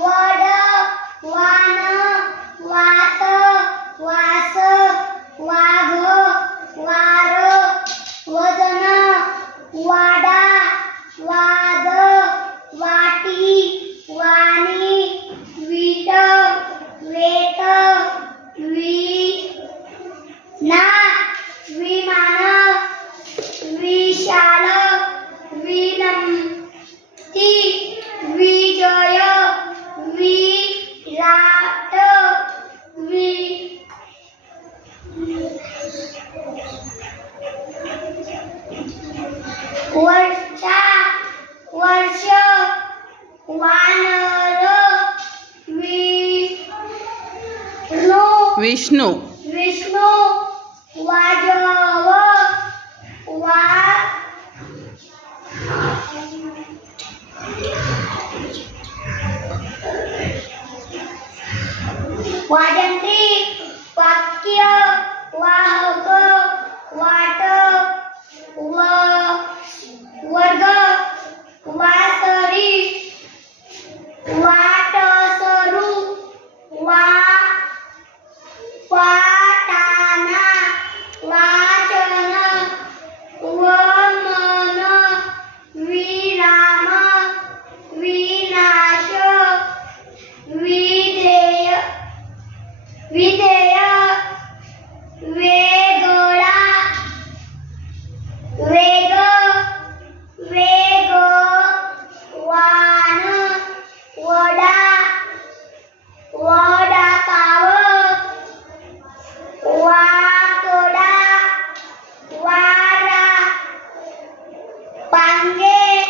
वड वान वात वास वाघ वार वजन वाडा वाद वाटी वाणी वीट वेत वीणा विमान विशाल विनंती विजय विराट वर्षा वर्ष वानर विष्णू विष्णू वाजव वाजंत्री वाक्य वाहक वाट वर्ग वासरी वाटसरू वाटाणा वाचन वमन विराम विनाश विधेय वेगळा वेग वेगवान वडा वडापाव वाकडा वारा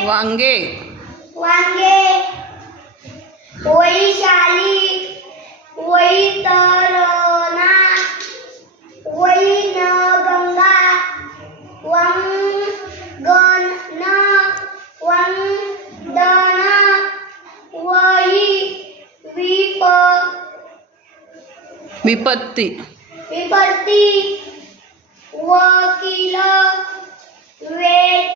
वांगे वांगे वैशाली वैतरणा वैनगंगा वंगन वंदन विपत्ती विपत्ती वकील